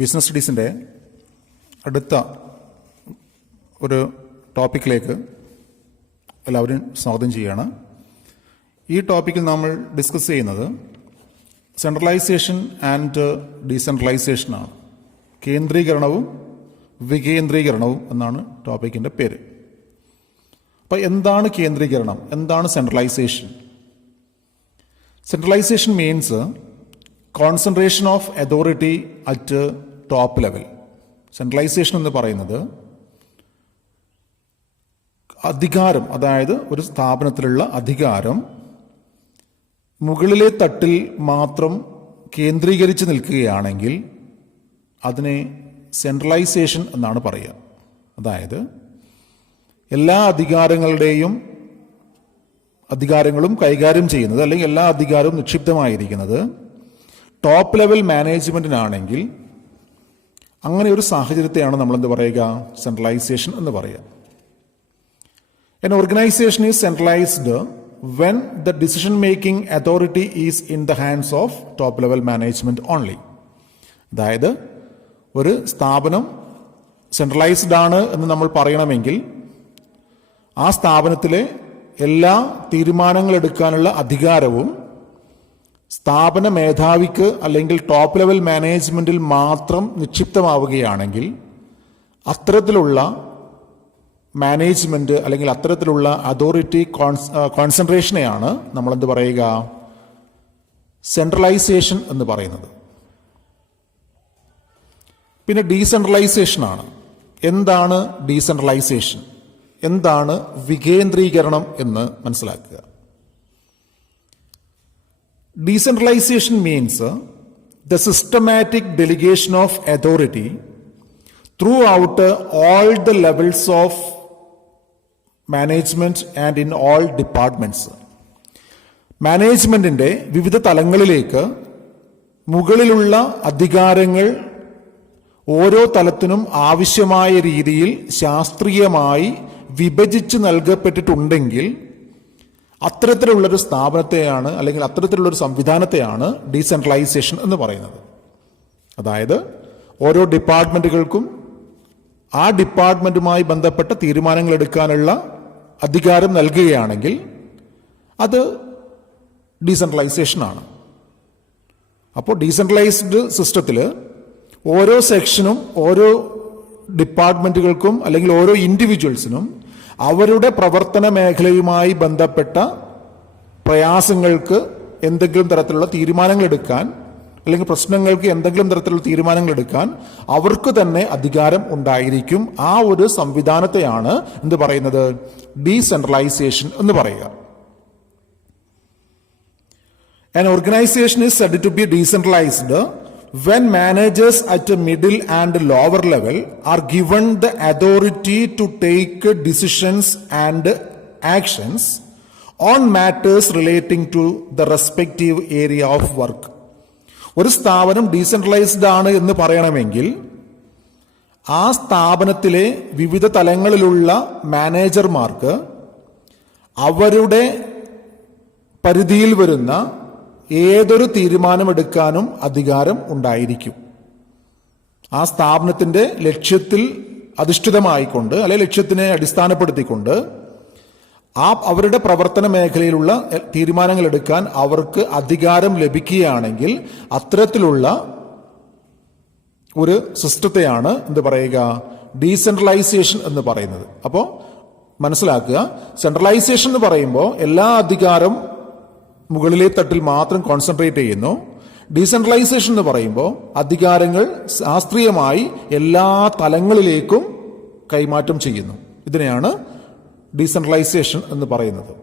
Business സ്റ്റഡീസിൻ്റെ അടുത്ത ഒരു ടോപ്പിക്കിലേക്ക് എല്ലാവരും സ്വാഗതം ചെയ്യുകയാണ്. ഈ ടോപ്പിക്കിൽ നമ്മൾ ഡിസ്കസ് ചെയ്യുന്നത് സെൻട്രലൈസേഷൻ ആൻഡ് ഡീസെൻട്രലൈസേഷനാണ്. കേന്ദ്രീകരണവും വികേന്ദ്രീകരണവും എന്നാണ് ടോപ്പിക്കിൻ്റെ പേര്. അപ്പോൾ എന്താണ് കേന്ദ്രീകരണം, എന്താണ് centralisation? Centralisation means concentration of authority at top level. Centralisation എന്ന് പറയുന്നത് അധികാരം, അതായത് ഒരു സ്ഥാപനത്തിലുള്ള അധികാരം മുകളിലെ തട്ടിൽ മാത്രം കേന്ദ്രീകരിച്ച് നിൽക്കുകയാണെങ്കിൽ അതിനെ സെൻട്രലൈസേഷൻ എന്നാണ് പറയുക. അതായത് എല്ലാ അധികാരങ്ങളും കൈകാര്യം ചെയ്യുന്നത്, അല്ലെങ്കിൽ എല്ലാ അധികാരവും നിക്ഷിപ്തമായിരിക്കുന്നത് ടോപ്പ് ലെവൽ മാനേജ്മെന്റിനാണെങ്കിൽ അങ്ങനെ ഒരു സാഹചര്യത്തെയാണ് നമ്മൾ എന്ത് പറയുക, സെൻട്രലൈസേഷൻ എന്ന് പറയുക. An organization is centralized when the decision-making authority is in the hands of top-level management only. അതായത് ഒരു സ്ഥാപനം സെൻട്രലൈസ്ഡ് ആണ് എന്ന് നമ്മൾ പറയണമെങ്കിൽ ആ സ്ഥാപനത്തിലെ എല്ലാ തീരുമാനങ്ങൾ എടുക്കാനുള്ള അധികാരവും സ്ഥാപന മേധാവിക്ക് അല്ലെങ്കിൽ ടോപ്പ് ലെവൽ മാനേജ്മെന്റിൽ മാത്രം നിക്ഷിപ്തമാവുകയാണെങ്കിൽ അത്തരത്തിലുള്ള മാനേജ്മെന്റ് അല്ലെങ്കിൽ അത്തരത്തിലുള്ള അതോറിറ്റി കോൺസെൻട്രേഷനെയാണ് നമ്മൾ എന്ത് പറയുക, സെൻട്രലൈസേഷൻ എന്ന് പറയുന്നത്. പിന്നെ ഡീസെൻട്രലൈസേഷൻ ആണ്. എന്താണ് ഡീസെൻട്രലൈസേഷൻ, എന്താണ് വികേന്ദ്രീകരണം എന്ന് മനസ്സിലാക്കുക. Decentralization means the systematic delegation of authority throughout all the levels of management and in all departments. മാനേജ്മെന്റിന്റെ വിവിധ തലങ്ങളിലേക്ക് മുകളിലുള്ള അധികാരങ്ങൾ ഓരോ തലത്തിനും ആവശ്യമായ രീതിയിൽ ശാസ്ത്രീയമായി വിഭജിച്ച് നൽകപ്പെട്ടിട്ടുണ്ടെങ്കിൽ അത്തരത്തിലുള്ളൊരു സ്ഥാപനത്തെയാണ്, അല്ലെങ്കിൽ അത്തരത്തിലുള്ളൊരു സംവിധാനത്തെയാണ് ഡീസെൻട്രലൈസേഷൻ എന്ന് പറയുന്നത്. അതായത് ഓരോ ഡിപ്പാർട്ട്മെന്റുകൾക്കും ആ ഡിപ്പാർട്ട്മെന്റുമായി ബന്ധപ്പെട്ട തീരുമാനങ്ങൾ എടുക്കാനുള്ള അധികാരം നൽകുകയാണെങ്കിൽ അത് ഡീസെൻട്രലൈസേഷൻ ആണ്. അപ്പോൾ ഡീസെൻട്രലൈസ്ഡ് സിസ്റ്റത്തിൽ ഓരോ സെക്ഷനും ഓരോ ഡിപ്പാർട്ട്മെന്റുകൾക്കും അല്ലെങ്കിൽ ഓരോ ഇൻഡിവിജ്വൽസിനും അവരുടെ പ്രവർത്തന മേഖലയുമായി ബന്ധപ്പെട്ട പ്രയാസങ്ങൾക്ക് എന്തെങ്കിലും തരത്തിലുള്ള തീരുമാനങ്ങൾ എടുക്കാൻ, അല്ലെങ്കിൽ പ്രശ്നങ്ങൾക്ക് എന്തെങ്കിലും തരത്തിലുള്ള തീരുമാനങ്ങൾ എടുക്കാൻ അവർക്ക് തന്നെ അധികാരം ഉണ്ടായിരിക്കും. ആ ഒരു സംവിധാനത്തെയാണ് എന്ത് പറയുന്നത്, ഡീസെൻട്രലൈസേഷൻ എന്ന് പറയുക. An organization is said to be decentralized when managers at a middle and lower level are given the authority to take decisions and actions on matters relating to the respective area of work. ഒരു സ്ഥാപനം decentralised ആണ് എന്ന് പറയണമെങ്കിൽ ആ സ്ഥാപനത്തിലെ വിവിധ തലങ്ങളിലുള്ള മാനേജർമാർക്ക് അവരുടെ പരിധിയിൽ വരുന്ന ഏതൊരു തീരുമാനമെടുക്കാനും അധികാരം ഉണ്ടായിരിക്കും. ആ സ്ഥാപനത്തിന്റെ ലക്ഷ്യത്തിൽ അധിഷ്ഠിതമായിക്കൊണ്ട്, അല്ലെ ലക്ഷ്യത്തിനെ അടിസ്ഥാനപ്പെടുത്തിക്കൊണ്ട് അവരുടെ പ്രവർത്തന മേഖലയിലുള്ള തീരുമാനങ്ങൾ എടുക്കാൻ അവർക്ക് അധികാരം ലഭിക്കുകയാണെങ്കിൽ അത്തരത്തിലുള്ള ഒരു സിസ്റ്റത്തെയാണ് എന്ത് പറയുക, ഡീസെൻട്രലൈസേഷൻ എന്ന് പറയുന്നത്. അപ്പോൾ മനസ്സിലാക്കുക, സെൻട്രലൈസേഷൻ എന്ന് പറയുമ്പോൾ എല്ലാ അധികാരം മുകളിലെ തട്ടിൽ മാത്രം കോൺസെൻട്രേറ്റ് ചെയ്യുന്നു. ഡീസെൻട്രലൈസേഷൻ എന്ന് പറയുമ്പോൾ അധികാരങ്ങൾ ശാസ്ത്രീയമായി എല്ലാ തലങ്ങളിലേക്കും കൈമാറ്റം ചെയ്യുന്നു. ഇതിനെയാണ് ഡീസെൻട്രലൈസേഷൻ എന്ന് പറയുന്നത്.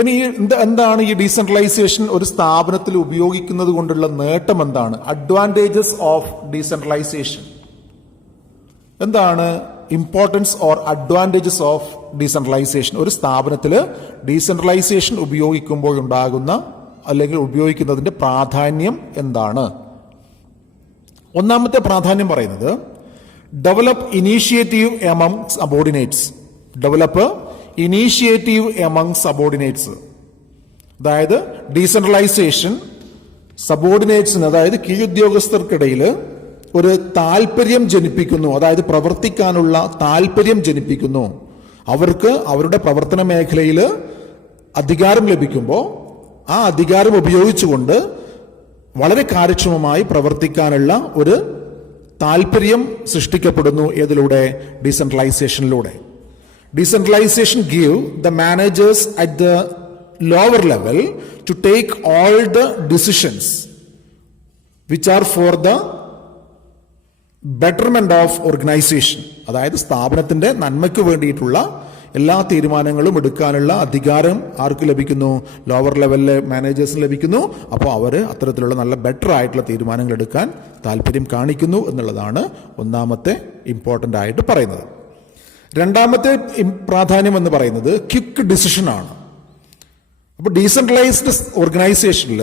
ഇനി എന്താണ് ഈ ഡീസെൻട്രലൈസേഷൻ ഒരു സ്ഥാപനത്തിൽ ഉപയോഗിക്കുന്നത് കൊണ്ടുള്ള നേട്ടം എന്താണ്? അഡ്വാൻറ്റേജസ് ഓഫ് ഡീസെൻട്രലൈസേഷൻ എന്താണ്? Importance or advantages of decentralisation. ഒരു സ്ഥാപനത്തിൽ ഡീസെൻട്രലൈസേഷൻ ഉപയോഗിക്കുമ്പോഴുണ്ടാകുന്ന, അല്ലെങ്കിൽ ഉപയോഗിക്കുന്നതിന്റെ പ്രാധാന്യം എന്താണ്? ഒന്നാമത്തെ പ്രാധാന്യം പറയുന്നത് develop initiative among subordinates. Develop initiative among subordinates. അതായത് ഡീസെൻട്രലൈസേഷൻ സബോർഡിനേറ്റ്സിന്, അതായത് കീഴുദ്യോഗസ്ഥർക്കിടയിൽ ഒരു താല്പര്യം ജനിപ്പിക്കുന്നു, അതായത് പ്രവർത്തിക്കാനുള്ള താല്പര്യം ജനിപ്പിക്കുന്നു. അവർക്ക് അവരുടെ പ്രവർത്തന മേഖലയിൽ അധികാരം ലഭിക്കുമ്പോൾ ആ അധികാരം ഉപയോഗിച്ചുകൊണ്ട് വളരെ കാര്യക്ഷമമായി പ്രവർത്തിക്കാനുള്ള ഒരു താല്പര്യം സൃഷ്ടിക്കപ്പെടുന്നു. ഏതിലൂടെ? ഡീസെൻട്രലൈസേഷനിലൂടെ. Decentralization give the managers at the lower level to take all the decisions which are for the betterment of organization. അതായത് സ്ഥാപനത്തിന്റെ നന്മയ്ക്ക് വേണ്ടിയിട്ടുള്ള എല്ലാ തീരുമാനങ്ങളും എടുക്കാനുള്ള അധികാരം ആർക്ക് ലഭിക്കുന്നു? ലോവർ ലെവലിലെ മാനേജേഴ്സിന് ലഭിക്കുന്നു. അപ്പോൾ അവർ അത്തരത്തിലുള്ള നല്ല ബെറ്റർ ആയിട്ടുള്ള തീരുമാനങ്ങൾ എടുക്കാൻ താല്പര്യം കാണിക്കുന്നു എന്നുള്ളതാണ് ഒന്നാമത്തെ ഇമ്പോർട്ടൻ്റ് ആയിട്ട് പറയുന്നത്. രണ്ടാമത്തെ പ്രാധാന്യം എന്ന് പറയുന്നത് ക്വിക്ക് ഡിസിഷനാണ്. അപ്പോൾ ഡീസെൻട്രലൈസ്ഡ് ഓർഗനൈസേഷനിൽ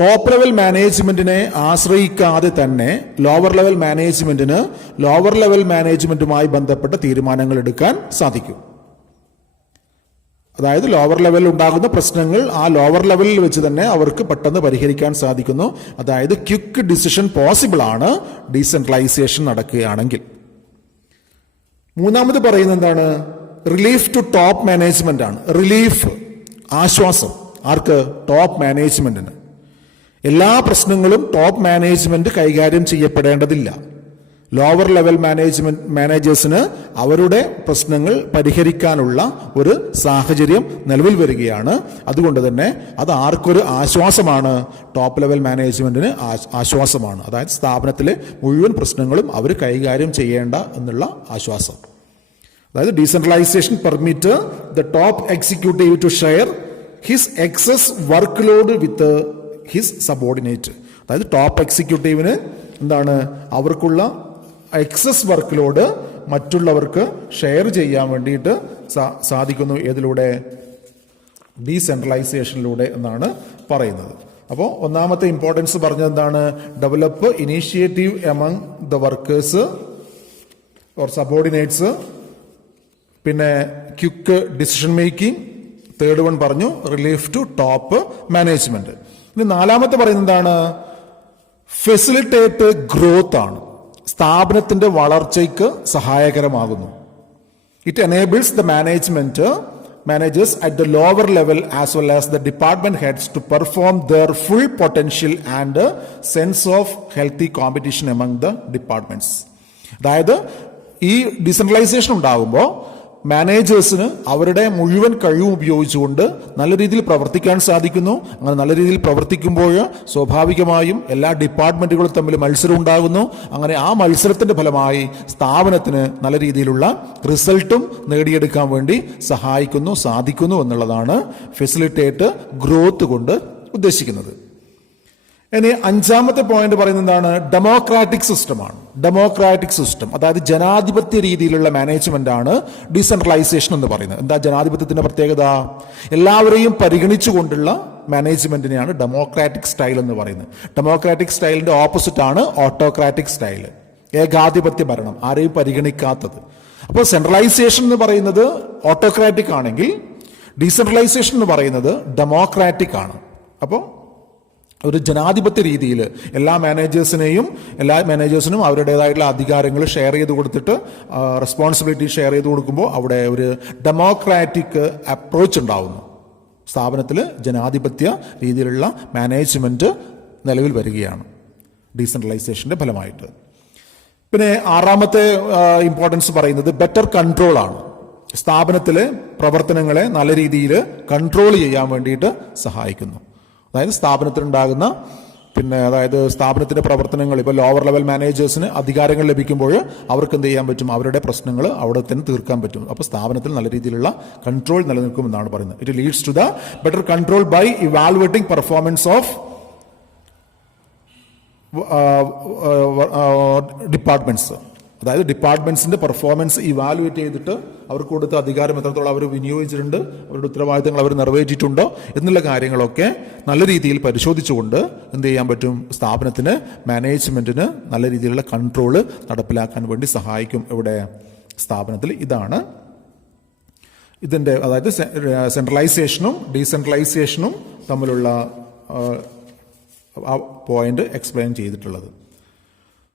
ടോപ്പ് ലെവൽ മാനേജ്മെന്റിനെ ആശ്രയിക്കാതെ തന്നെ ലോവർ ലെവൽ മാനേജ്മെന്റിന് ലോവർ ലെവൽ മാനേജ്മെന്റുമായി ബന്ധപ്പെട്ട തീരുമാനങ്ങൾ എടുക്കാൻ സാധിക്കും. അതായത് ലോവർ ലെവലിൽ ഉണ്ടാകുന്ന പ്രശ്നങ്ങൾ ആ ലോവർ ലെവലിൽ വെച്ച് തന്നെ അവർക്ക് പെട്ടെന്ന് പരിഹരിക്കാൻ സാധിക്കുന്നു. അതായത് ക്വിക്ക് ഡിസിഷൻ പോസിബിൾ ആണ് ഡീസെൻട്രലൈസേഷൻ നടക്കുകയാണെങ്കിൽ. മൂന്നാമത് പറയുന്നത് എന്താണ്? റിലീഫ് ടു ടോപ്പ് മാനേജ്മെന്റ് ആണ്. റിലീഫ്, ആശ്വാസം. ആർക്ക്? ടോപ്പ് മാനേജ്മെന്റിന്. എല്ലാ പ്രശ്നങ്ങളും ടോപ്പ് മാനേജ്മെന്റ് കൈകാര്യം ചെയ്യപ്പെടേണ്ടതില്ല. ലോവർ ലെവൽ മാനേജേഴ്സിന് അവരുടെ പ്രശ്നങ്ങൾ പരിഹരിക്കാനുള്ള ഒരു സാഹചര്യം നിലവിൽ വരികയാണ്. അതുകൊണ്ട് തന്നെ അത് ആർക്കൊരു ആശ്വാസമാണ്? ടോപ്പ് ലെവൽ മാനേജ്മെന്റിന് ആശ്വാസമാണ്. അതായത് സ്ഥാപനത്തിലെ മുഴുവൻ പ്രശ്നങ്ങളും അവർ കൈകാര്യം ചെയ്യേണ്ട എന്നുള്ള ആശ്വാസം. അതായത് decentralisation permit the top executive to share his excess work load with his subordinate. അതായത് ടോപ്പ് എക്സിക്യൂട്ടീവിന് എന്താണ്? അവർക്കുള്ള എക്സസ് വർക്ക് ലോഡ് മറ്റുള്ളവർക്ക് ഷെയർ ചെയ്യാൻ വേണ്ടിയിട്ട് സാധിക്കുന്നു. ഏതിലൂടെ? ഡീസെൻട്രലൈസേഷനിലൂടെ എന്നാണ് പറയുന്നത്. അപ്പോൾ ഒന്നാമത്തെ ഇമ്പോർട്ടൻസ് പറഞ്ഞത് എന്താണ്? Develop initiative among the workers or subordinates. പിന്നെ quick decision making. Third one പറഞ്ഞു റിലീഫ് ടു ടോപ്പ് മാനേജ്മെന്റ്. ഇനി നാലാമത്തെ പറയുന്നത് എന്താണ്? ഫെസിലിറ്റേറ്റ് ഗ്രോത്ത് ആണ്. സ്ഥാപനത്തിന്റെ വളർച്ചയ്ക്ക് സഹായകരമാകുന്നു. It enables the managers at the lower level as well as the department heads to perform their full potential and sense of healthy competition among the departments. അതായത് ഈ ഡീസെൻട്രലൈസേഷൻ ഉണ്ടാകുമ്പോൾ മാനേജേഴ്സിന് അവരുടെ മുഴുവൻ കഴിവും ഉപയോഗിച്ചുകൊണ്ട് നല്ല രീതിയിൽ പ്രവർത്തിക്കാൻ സാധിക്കുന്നു. അങ്ങനെ നല്ല രീതിയിൽ പ്രവർത്തിക്കുമ്പോൾ സ്വാഭാവികമായും എല്ലാ ഡിപ്പാർട്ട്മെന്റുകളും തമ്മിൽ മത്സരം ഉണ്ടാകുന്നു. അങ്ങനെ ആ മത്സരത്തിന്റെ ഫലമായി സ്ഥാപനത്തിന് നല്ല രീതിയിലുള്ള റിസൾട്ടും നേടിയെടുക്കാൻ വേണ്ടി സാധിക്കുന്നു എന്നുള്ളതാണ് ഫെസിലിറ്റേറ്റ് ഗ്രോത്ത് കൊണ്ട് ഉദ്ദേശിക്കുന്നത്. ഇനി അഞ്ചാമത്തെ പോയിന്റ് പറയുന്നത് എന്താണ്? ഡെമോക്രാറ്റിക് സിസ്റ്റമാണ്. ഡെമോക്രാറ്റിക് സിസ്റ്റം, അതായത് ജനാധിപത്യ രീതിയിലുള്ള മാനേജ്മെന്റ് ആണ് ഡീസെൻട്രലൈസേഷൻ എന്ന് പറയുന്നത്. എന്താ ജനാധിപത്യത്തിന്റെ പ്രത്യേകത? എല്ലാവരെയും പരിഗണിച്ചുകൊണ്ടുള്ള മാനേജ്മെന്റിനെയാണ് ഡെമോക്രാറ്റിക് സ്റ്റൈൽ എന്ന് പറയുന്നത്. ഡെമോക്രാറ്റിക് സ്റ്റൈലിന്റെ ഓപ്പോസിറ്റ് ആണ് ഓട്ടോക്രാറ്റിക് സ്റ്റൈൽ, ഏകാധിപത്യ ഭരണം, ആരെയും പരിഗണിക്കാത്തത്. അപ്പോൾ സെൻട്രലൈസേഷൻ എന്ന് പറയുന്നത് ഓട്ടോക്രാറ്റിക് ആണെങ്കിൽ ഡീസെൻട്രലൈസേഷൻ എന്ന് പറയുന്നത് ഡെമോക്രാറ്റിക് ആണ്. അപ്പോൾ ഒരു ജനാധിപത്യ രീതിയിൽ എല്ലാ മാനേജേഴ്സിനും അവരുടേതായിട്ടുള്ള അധികാരങ്ങൾ ഷെയർ ചെയ്ത് കൊടുത്തിട്ട് റെസ്പോൺസിബിലിറ്റി ഷെയർ ചെയ്ത് കൊടുക്കുമ്പോൾ അവിടെ ഒരു ഡെമോക്രാറ്റിക് അപ്രോച്ച് ഉണ്ടാവുന്നു. സ്ഥാപനത്തിൽ ജനാധിപത്യ രീതിയിലുള്ള മാനേജ്മെന്റ് നിലവിൽ വരികയാണ് ഡീസെൻട്രലൈസേഷന്റെ ഫലമായിട്ട്. പിന്നെ ആറാമത്തെ ഇമ്പോർട്ടൻസ് പറയുന്നത് ബെറ്റർ കൺട്രോൾ ആണ്. സ്ഥാപനത്തിലെ പ്രവർത്തനങ്ങളെ നല്ല രീതിയിൽ കൺട്രോൾ ചെയ്യാൻ വേണ്ടിയിട്ട് സഹായിക്കുന്നു. അതായത് സ്ഥാപനത്തിനുണ്ടാകുന്ന അതായത് സ്ഥാപനത്തിന്റെ പ്രവർത്തനങ്ങൾ ഇപ്പോൾ ലോവർ ലെവൽ മാനേജേഴ്സിന് അധികാരങ്ങൾ ലഭിക്കുമ്പോൾ അവർക്ക് എന്ത് ചെയ്യാൻ പറ്റും? അവരുടെ പ്രശ്നങ്ങൾ അവിടെ തന്നെ തീർക്കാൻ പറ്റും. അപ്പോൾ സ്ഥാപനത്തിൽ നല്ല രീതിയിലുള്ള കൺട്രോൾ നിലനിൽക്കുമെന്നാണ് പറയുന്നത്. It leads to the better control by evaluating performance of departments. അതായത് ഡിപ്പാർട്ട്മെന്റ്സിന്റെ പെർഫോമൻസ് ഇവാലുവേറ്റ് ചെയ്തിട്ട് അവർക്ക് കൊടുത്ത അധികാരം എത്രത്തോളം അവർ വിനിയോഗിച്ചിട്ടുണ്ട്, അവരുടെ ഉത്തരവാദിത്തങ്ങൾ അവർ നിറവേറ്റിയിട്ടുണ്ടോ എന്നുള്ള കാര്യങ്ങളൊക്കെ നല്ല രീതിയിൽ പരിശോധിച്ചുകൊണ്ട് എന്ത് ചെയ്യാൻ പറ്റും? സ്ഥാപനത്തിന്, മാനേജ്മെന്റിന് നല്ല രീതിയിലുള്ള കൺട്രോള് നടപ്പിലാക്കാൻ വേണ്ടി സഹായിക്കും. ഇവിടെ സ്ഥാപനത്തിൽ ഇതാണ് ഇതിന്റെ, അതായത് സെൻട്രലൈസേഷനും ഡീസെൻട്രലൈസേഷനും തമ്മിലുള്ള ആ പോയിന്റ് എക്സ്പ്ലെയിൻ ചെയ്തിട്ടുള്ളത്.